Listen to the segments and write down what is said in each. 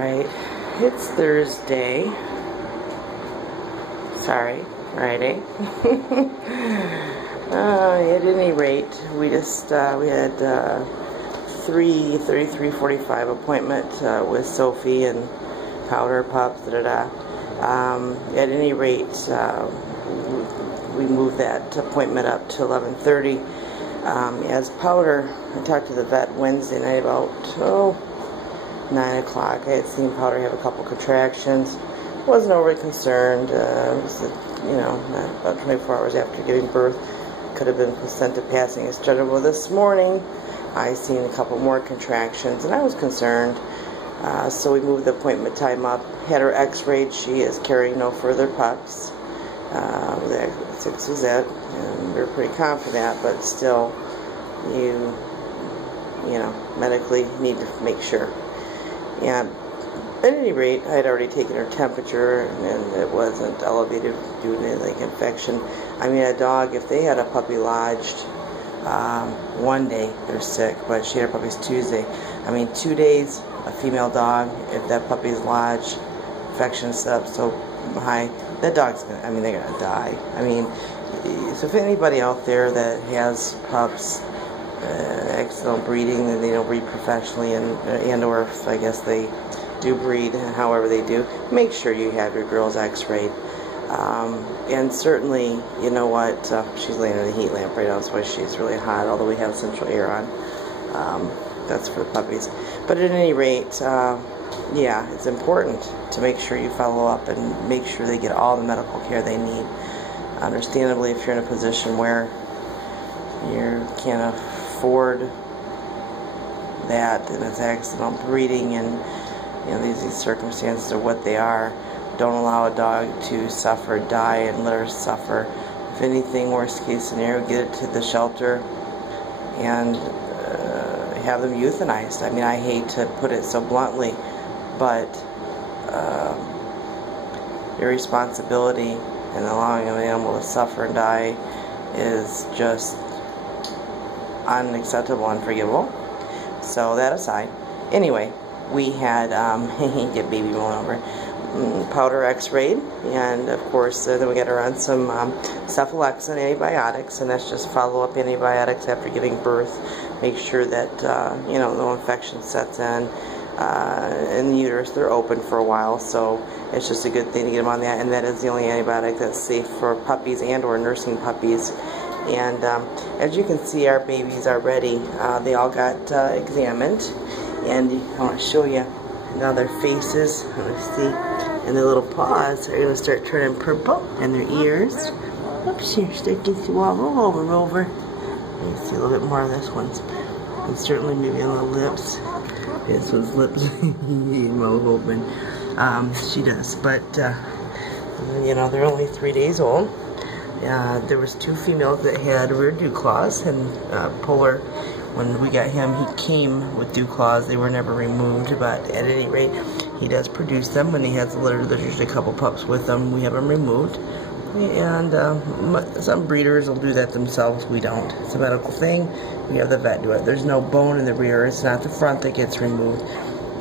Right, it's Thursday. Sorry, Friday. At any rate, we just we had 3:45 appointment with Sophie and Powder, Pups, at any rate, we moved that appointment up to 11:30. As Powder, I talked to the vet Wednesday night about 9 o'clock. I had seen Powder have a couple contractions. Wasn't overly concerned. It was, about 24 hours after giving birth. Could have been placenta passing as scheduled. Well, this morning, I seen a couple more contractions, and I was concerned. So we moved the appointment time up. Had her x-rayed. She is carrying no further pups. The 6 was it, and we were pretty calm for that. But still, you medically need to make sure. And at any rate, I had already taken her temperature, and it wasn't elevated due to anything infection. I mean, a dog, if they had a puppy lodged one day, they're sick, but she had her puppies Tuesday. I mean, 2 days, a female dog, if that puppy's lodged, infection set up so high, that dog's gonna, they're gonna die. I mean, so if anybody out there that has pups, accidental breeding, and they don't breed professionally, and or if I guess they do breed, however they do, make sure you have your girls x-rayed. And certainly, you know what, she's laying in the heat lamp right now, that's why she's really hot, although we have central air on. That's for the puppies. But at any rate, yeah, it's important to make sure you follow up and make sure they get all the medical care they need. Understandably, if you're in a position where you can't afford that, and it's accidental breeding, and these circumstances are what they are, don't allow a dog to suffer, die, and let her suffer. If anything, worst case scenario, get it to the shelter and have them euthanized. I mean, I hate to put it so bluntly, but irresponsibility and allowing an animal to suffer and die is just unacceptable, unforgivable. So that aside, anyway, we had get baby rolling over. Powder x-rayed, and of course then we got her on some cephalexin antibiotics, and that's just follow-up antibiotics after giving birth. Make sure that no infection sets in the uterus. They're open for a while, so it's just a good thing to get them on that, and that is the only antibiotic that's safe for puppies and or nursing puppies. And as you can see, our babies are ready. They all got examined, and I want to show you now their faces. I want to see. And their little paws are going to start turning purple, and their ears. Oops, here, start to see, well, roll over. You see a little bit more of this one's. And certainly maybe on the lips. This one's lips need mouth open. She does, but they're only 3 days old. There was 2 females that had rear dew claws, and Polar, when we got him, he came with dew claws. They were never removed, but at any rate, he does produce them. When he has a litter, there's usually a couple pups with them. We have them removed. And some breeders will do that themselves. We don't. It's a medical thing. We have the vet do it. There's no bone in the rear. It's not the front that gets removed.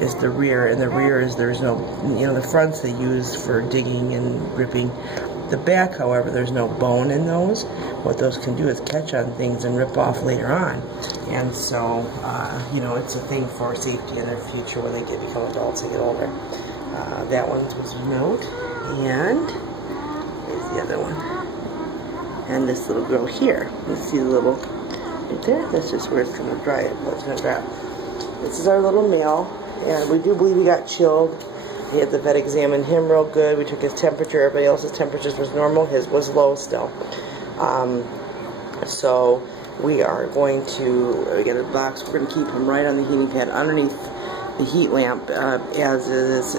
It's the rear. And the rear is, there's no, the fronts they use for digging and ripping. The back, however, there's no bone in those. What those can do is catch on things and rip off later on. And so, it's a thing for safety in their future when they become adults and get older. That one was removed. And here's the other one. And this little girl here. You see the little, right there? That's just where it's going to dry. It's going to drop. This is our little male. And we do believe he got chilled. He had the vet examine him real good. We took his temperature. Everybody else's temperatures was normal. His was low still. So we are going to get a box. We're going to keep him right on the heating pad underneath the heat lamp. As is,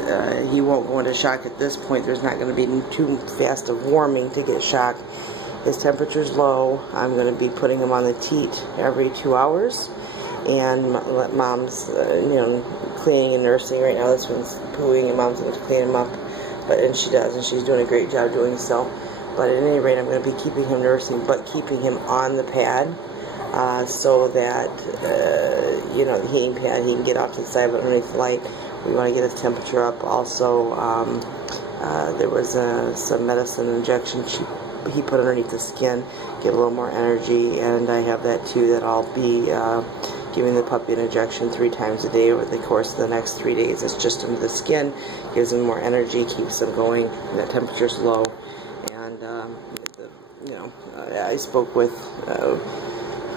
he won't go into shock at this point. There's not going to be too fast of warming to get shock. His temperature's low. I'm going to be putting him on the teat every 2 hours. And let mom's, cleaning and nursing right now. This one's pooing, and mom's going to clean him up. And she does, and she's doing a great job doing so. But at any rate, I'm going to be keeping him nursing, but keeping him on the pad so that, the heating pad, he can get off to the side, but underneath the light. We want to get his temperature up. Also, there was some medicine injection he put underneath the skin, give a little more energy, and I have that too that I'll be giving the puppy an injection 3 times a day over the course of the next 3 days. It's just under the skin, gives him more energy, keeps him going, and that temperature's low. And you know, I spoke with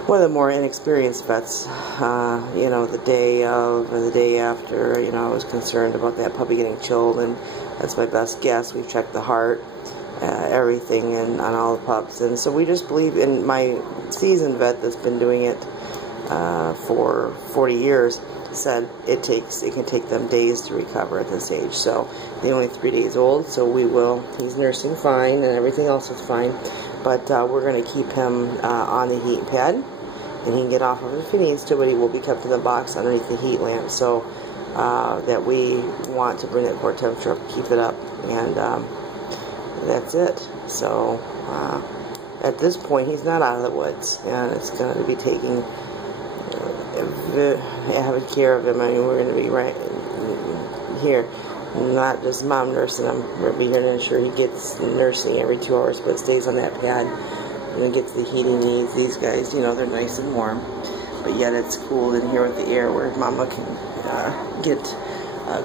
one of the more inexperienced vets, you know, the day of or the day after. You know, I was concerned about that puppy getting chilled, and that's my best guess. We've checked the heart, everything, and on all the pups, and so we just believe in my seasoned vet that's been doing it for 40 years. Said it can take them days to recover at this age. So they're only 3 days old, so we will. He's nursing fine, and everything else is fine. But we're going to keep him on the heat pad, and he can get off of it if he needs to, but he will be kept in the box underneath the heat lamp, so that we want to bring that core temperature up, keep it up, and that's it. So at this point, he's not out of the woods, and it's going to be taking avid care of him. I mean, we're going to be right here, not just mom nursing him. We're going to be here to ensure he gets nursing every 2 hours, but stays on that pad and gets the heat he needs. These guys, you know, they're nice and warm, but yet it's cooled in here with the air where mama can get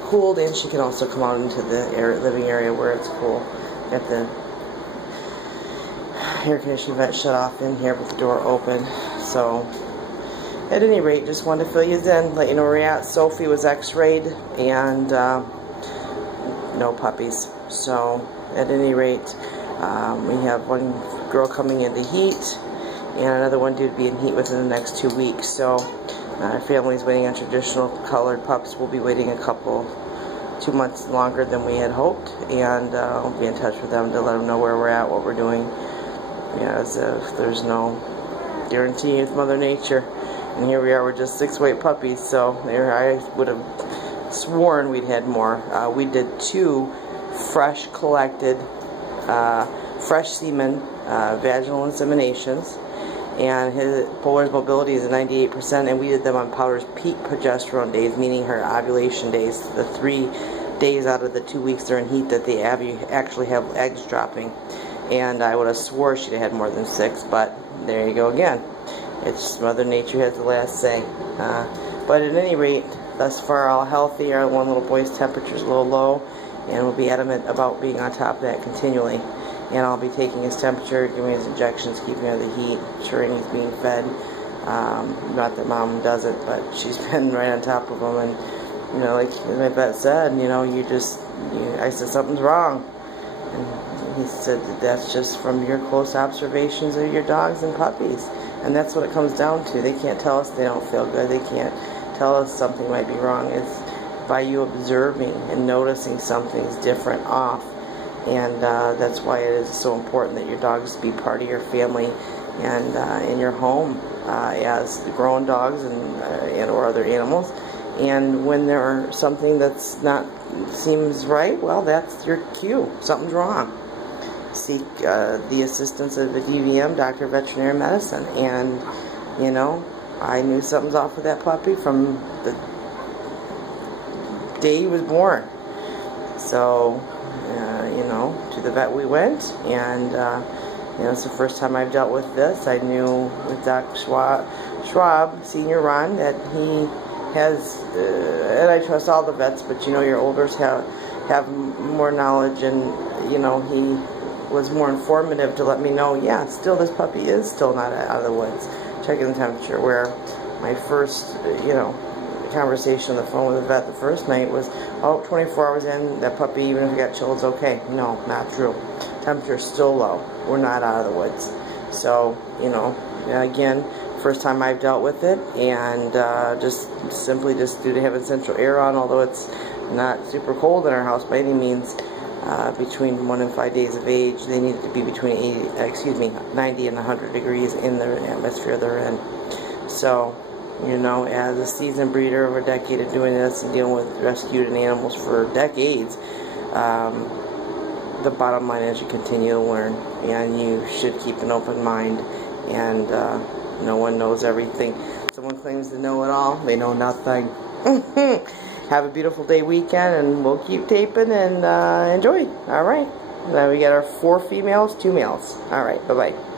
cooled, and she can also come out into the living area where it's cool. Got the air conditioning vent shut off in here with the door open. So at any rate, just wanted to fill you in, let you know where we're at. Sophie was x-rayed, and no puppies. So at any rate, we have one girl coming into heat, and another one due to be in heat within the next 2 weeks. So our family's waiting on traditional colored pups. We'll be waiting 2 months longer than we had hoped, and I'll be in touch with them to let them know where we're at, what we're doing. Yeah, as if there's no guarantee with Mother Nature. And here we are, we're just 6 white puppies, so I would have sworn we'd had more. We did 2 fresh collected, fresh semen vaginal inseminations, and his Polar's mobility is at 98%, and we did them on Powder's peak progesterone days, meaning her ovulation days, the 3 days out of the 2 weeks they're in heat that they actually have eggs dropping. And I would have swore she'd have had more than 6, but there you go again. It's just Mother Nature has the last say. But at any rate, thus far all healthy. Our one little boy's temperature is a little low, and we'll be adamant about being on top of that continually. And I'll be taking his temperature, giving his injections, keeping him out of the heat, ensuring he's being fed. Not that mom doesn't, but she's been right on top of him. And you know, like my vet said, you know, I said something's wrong, and he said that's just from your close observations of your dogs and puppies. And that's what it comes down to. They can't tell us they don't feel good. They can't tell us something might be wrong. It's by you observing and noticing something's different, off. And that's why it is so important that your dogs be part of your family and in your home as grown dogs and or other animals. And when there's something that's not seems right, well, that's your cue. Something's wrong. Seek the assistance of a DVM, Doctor of Veterinary Medicine. And, you know, I knew something's off with that puppy from the day he was born. So, you know, to the vet we went, and, you know, it's the first time I've dealt with this. I knew with Dr. Schwab, Senior Ron, that he has, and I trust all the vets, but, you know, your olders have more knowledge, and, you know, he was more informative to let me know, yeah, still this puppy is still not out of the woods. Checking the temperature, where my first, you know, conversation on the phone with the vet the first night was, oh, 24 hours in, that puppy, even if he got chilled, is okay. No, not true. Temperature's still low. We're not out of the woods. So, you know, again, first time I've dealt with it, and just simply due to having central air on, although it's not super cold in our house by any means. Between 1 and 5 days of age, they need to be between 90 and 100 degrees in the atmosphere they're in. So, you know, as a seasoned breeder over a decade of doing this and dealing with rescued animals for decades, the bottom line is you continue to learn, and you should keep an open mind, and no one knows everything. Someone claims to know it all, they know nothing. have a beautiful day weekend, and we'll keep taping and enjoy. All right. Then we got our 4 females, 2 males. All right. Bye-bye.